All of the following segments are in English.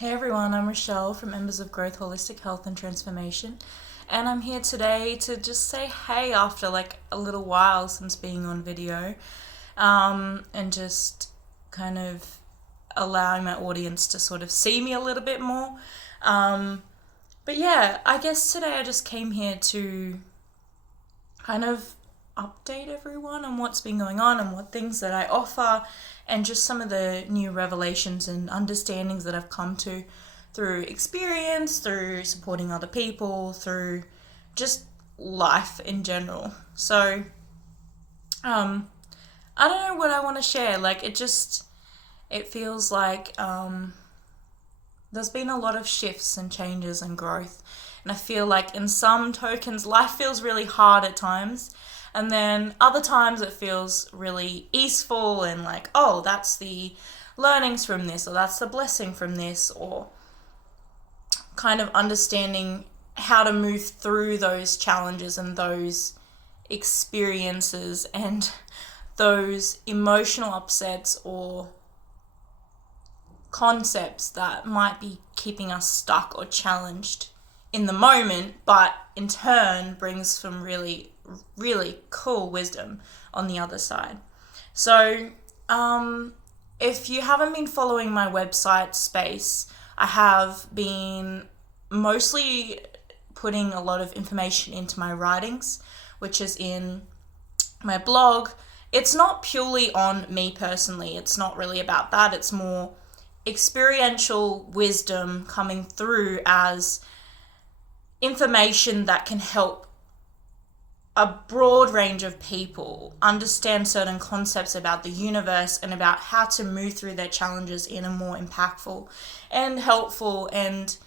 Hey everyone, I'm Rochelle from Embers of Growth Holistic Health and Transformation, and I'm here today to just say hey after like a little while since being on video, and just kind of allowing my audience to sort of see me a little bit more. But yeah, I guess today I just came here to kind of update everyone on what's been going on and what things that I offer and just some of the new revelations and understandings that I've come to through experience, through supporting other people, through just life in general. So, I don't know what I want to share. It feels like there's been a lot of shifts and changes and growth. And I feel like in some tokens, life feels really hard at times. And then other times it feels really easeful and like, oh, that's the learnings from this, or that's the blessing from this, or kind of understanding how to move through those challenges and those experiences and those emotional upsets or concepts that might be keeping us stuck or challenged in the moment, but in turn brings some really, really cool wisdom on the other side. So, if you haven't been following my website space, I have been mostly putting a lot of information into my writings, which is in my blog. It's not purely on me personally, it's not really about that, it's more experiential wisdom coming through as information that can help a broad range of people understand certain concepts about the universe and about how to move through their challenges in a more impactful and helpful and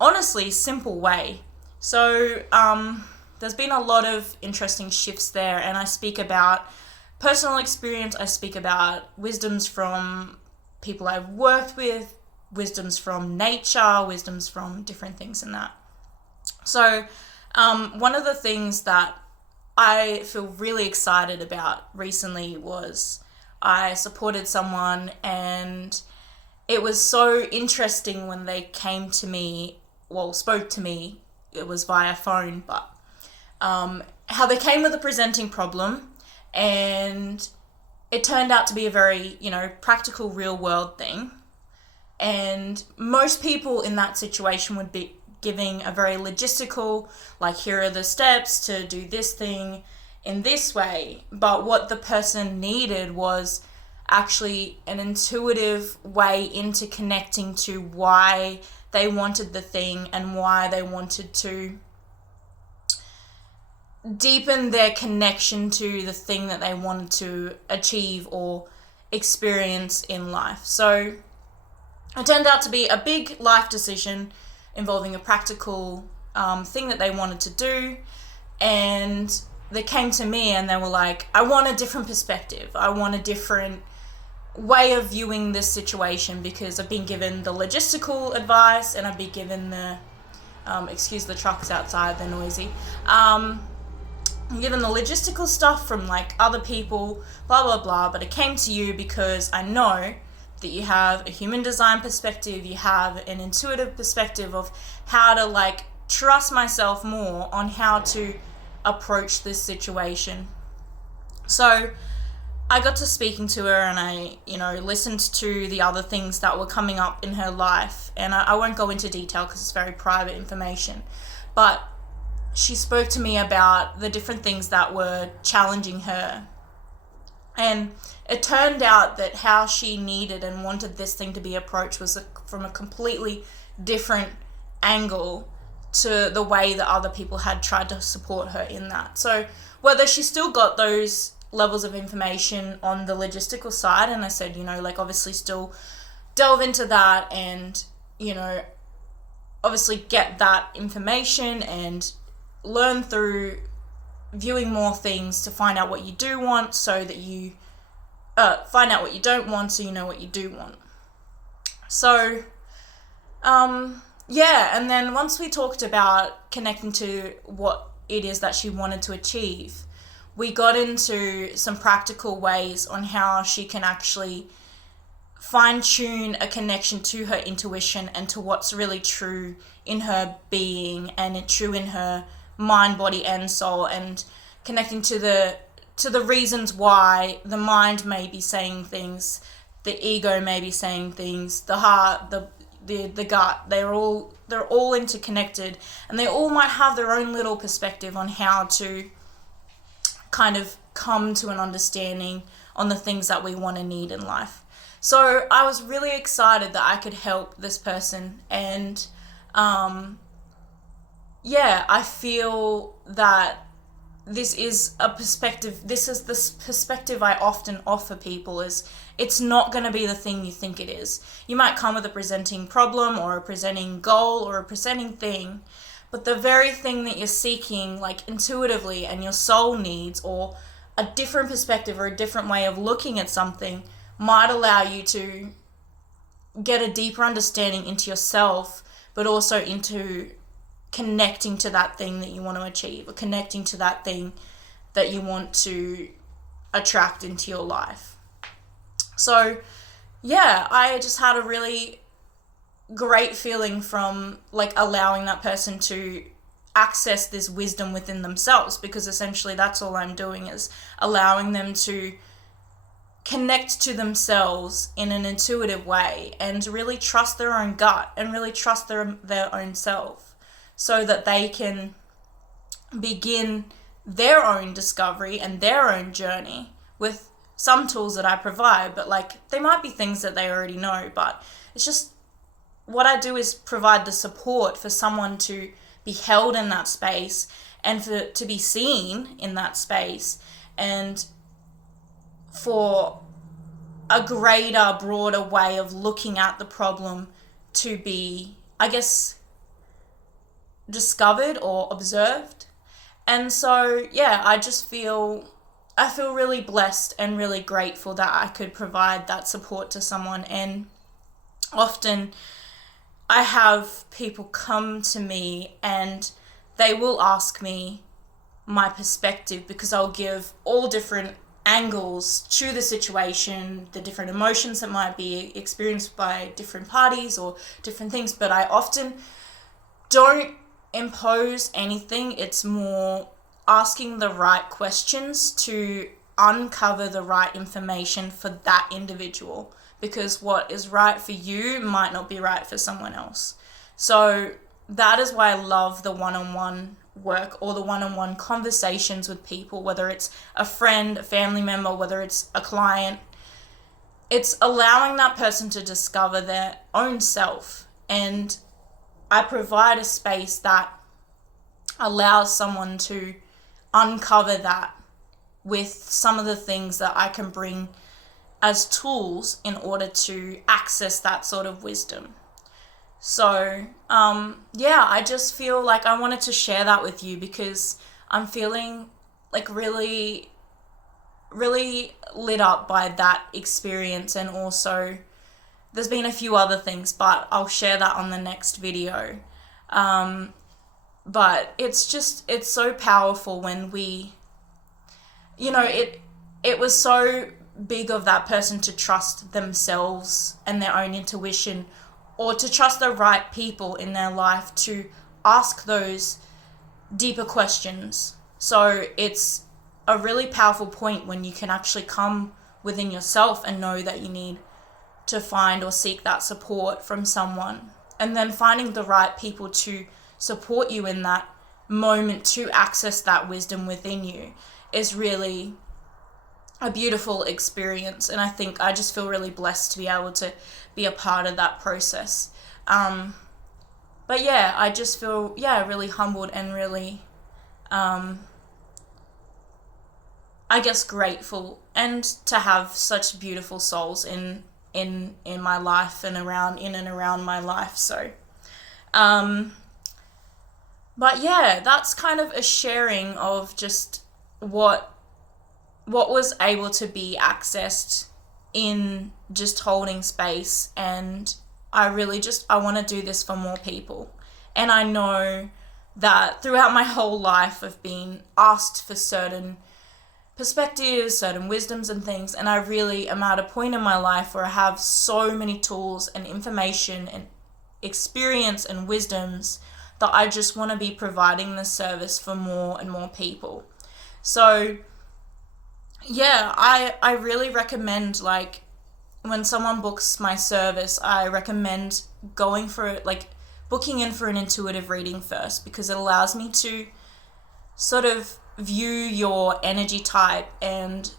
honestly simple way. So there's been a lot of interesting shifts there, and I speak about personal experience, I speak about wisdoms from people I've worked with, wisdoms from nature, wisdoms from different things in that. So one of the things that I feel really excited about recently was I supported someone, and it was so interesting when they came to me, spoke to me, it was via phone, but how they came with a presenting problem, and it turned out to be a very, practical real world thing. And most people in that situation would be giving a very logistical, like, here are the steps to do this thing in this way. But what the person needed was actually an intuitive way into connecting to why they wanted the thing and why they wanted to deepen their connection to the thing that they wanted to achieve or experience in life. So it turned out to be a big life decision involving a practical thing that they wanted to do, and they came to me and they were like, I want a different perspective. I want a different way of viewing this situation, because I've been given the logistical advice and I've been given the, excuse the trucks outside, they're noisy. I'm given the logistical stuff from like other people, blah, blah, blah, but it came to you because I know that you have a human design perspective, you have an intuitive perspective of how to like trust myself more on how to approach this situation. So I got to speaking to her, and I, listened to the other things that were coming up in her life, and I won't go into detail because it's very private information, but she spoke to me about the different things that were challenging her. And it turned out that how she needed and wanted this thing to be approached was from a completely different angle to the way that other people had tried to support her in that. So whether she still got those levels of information on the logistical side, and I said, obviously still delve into that and, obviously get that information and learn through viewing more things to find out what you do want, so that you find out what you don't want so you know what you do want. So and then once we talked about connecting to what it is that she wanted to achieve, we got into some practical ways on how she can actually fine-tune a connection to her intuition and to what's really true in her being and true in her mind, body, and soul, and connecting to the reasons why the mind may be saying things, the ego may be saying things, the heart, the gut. They're all interconnected, and they all might have their own little perspective on how to kind of come to an understanding on the things that we want to need in life. So I was really excited that I could help this person, and I feel that this is the perspective I often offer people, is it's not going to be the thing you think it is. You might come with a presenting problem or a presenting goal or a presenting thing, but the very thing that you're seeking, like intuitively, and your soul needs, or a different perspective or a different way of looking at something, might allow you to get a deeper understanding into yourself, but also into connecting to that thing that you want to achieve, or connecting to that thing that you want to attract into your life. So yeah, I just had a really great feeling from like allowing that person to access this wisdom within themselves, because essentially that's all I'm doing, is allowing them to connect to themselves in an intuitive way and really trust their own gut and really trust their own self, so that they can begin their own discovery and their own journey with some tools that I provide. But like, they might be things that they already know, but it's just, what I do is provide the support for someone to be held in that space and to be seen in that space, and for a greater, broader way of looking at the problem to be, I guess, discovered or observed. And so yeah, I feel really blessed and really grateful that I could provide that support to someone. And often I have people come to me and they will ask me my perspective, because I'll give all different angles to the situation, the different emotions that might be experienced by different parties or different things. But I often don't impose anything. It's more asking the right questions to uncover the right information for that individual, because what is right for you might not be right for someone else. So that is why I love the one-on-one work, or the one-on-one conversations with people, whether it's a friend, a family member, whether it's a client. It's allowing that person to discover their own self, and I provide a space that allows someone to uncover that with some of the things that I can bring as tools in order to access that sort of wisdom. So I just feel like I wanted to share that with you, because I'm feeling like really, really lit up by that experience. And also there's been a few other things, but I'll share that on the next video. But it's so powerful when we, it was so big of that person to trust themselves and their own intuition, or to trust the right people in their life to ask those deeper questions. So it's a really powerful point when you can actually come within yourself and know that you need to find or seek that support from someone, and then finding the right people to support you in that moment to access that wisdom within you is really a beautiful experience. And I think I just feel really blessed to be able to be a part of that process. But yeah, I just feel really humbled and really I guess grateful, and to have such beautiful souls in my life and around my life. So but yeah, that's kind of a sharing of just what was able to be accessed in just holding space. And I want to do this for more people. And I know that throughout my whole life I've been asked for certain perspectives, certain wisdoms and things, and I really am at a point in my life where I have so many tools and information and experience and wisdoms that I just want to be providing this service for more and more people. So yeah, I really recommend, like, when someone books my service, I recommend going for like booking in for an intuitive reading first, because it allows me to sort of view your energy type and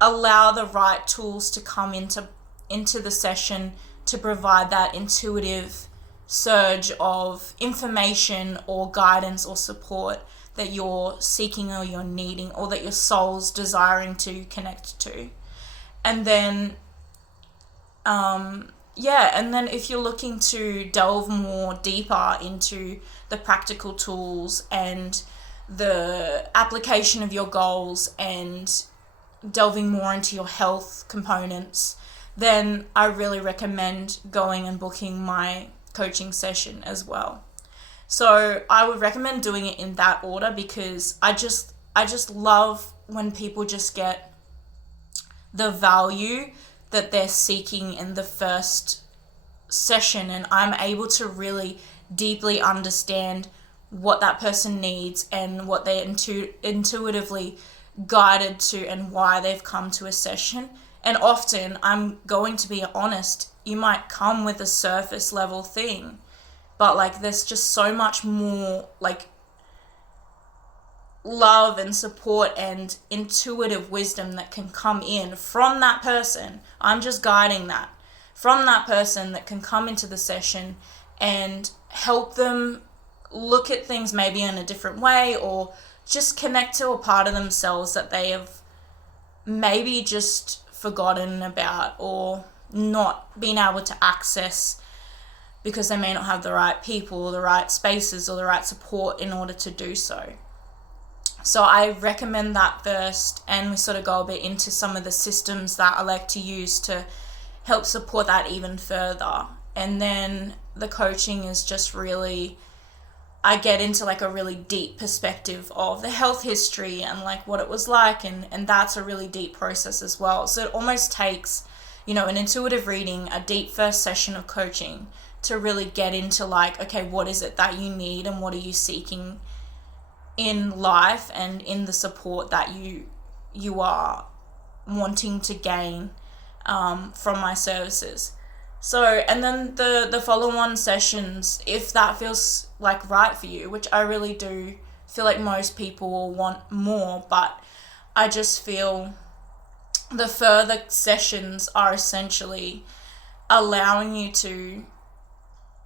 allow the right tools to come into the session to provide that intuitive surge of information or guidance or support that you're seeking or you're needing, or that your soul's desiring to connect to. And then and then if you're looking to delve more deeper into the practical tools and the application of your goals and delving more into your health components, then I really recommend going and booking my coaching session as well. So I would recommend doing it in that order, because I just love when people just get the value that they're seeking in the first session, and I'm able to really deeply understand what that person needs and what they're intuitively guided to and why they've come to a session. And often, I'm going to be honest, you might come with a surface level thing, but like there's just so much more like love and support and intuitive wisdom that can come in from that person. I'm just guiding that from that person that can come into the session and help them look at things maybe in a different way, or just connect to a part of themselves that they have maybe just forgotten about or not been able to access because they may not have the right people or the right spaces or the right support in order to do so. So I recommend that first, and we sort of go a bit into some of the systems that I like to use to help support that even further. And then the coaching is just really, I get into like a really deep perspective of the health history and like what it was like, and that's a really deep process as well. So it almost takes, an intuitive reading, a deep first session of coaching to really get into like, okay, what is it that you need and what are you seeking in life and in the support that you are wanting to gain from my services. So, and then the follow-on sessions, if that feels like right for you, which I really do feel like most people will want more, but I just feel the further sessions are essentially allowing you to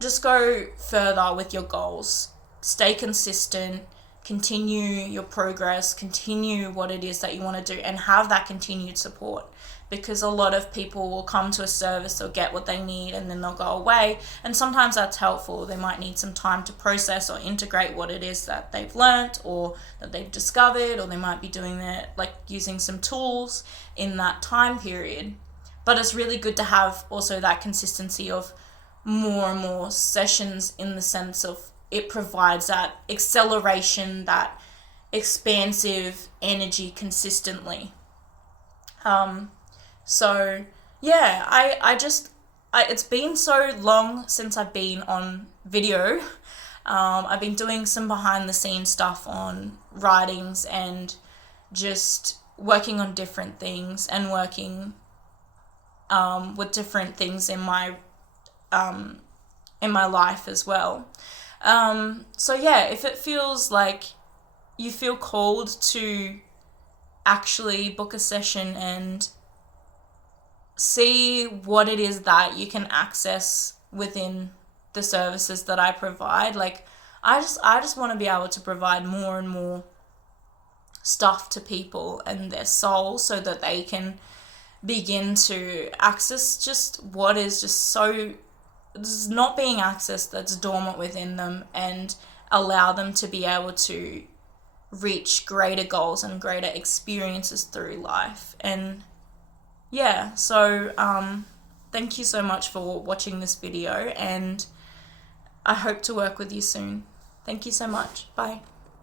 just go further with your goals, stay consistent, continue your progress, continue what it is that you want to do, and have that continued support. Because a lot of people will come to a service or get what they need and then they'll go away, and sometimes that's helpful. They might need some time to process or integrate what it is that they've learnt or that they've discovered, or they might be doing that, like using some tools in that time period. But it's really good to have also that consistency of more and more sessions, in the sense of it provides that acceleration, that expansive energy consistently. So yeah, it's been so long since I've been on video. I've been doing some behind the scenes stuff on writings and just working on different things and working with different things in my life as well. So yeah, if it feels like you feel called to actually book a session and see what it is that you can access within the services that I provide, like I just want to be able to provide more and more stuff to people and their souls, so that they can begin to access just what is just so not being accessed, that's dormant within them, and allow them to be able to reach greater goals and greater experiences through life. And yeah, so thank you so much for watching this video, and I hope to work with you soon. Thank you so much. Bye.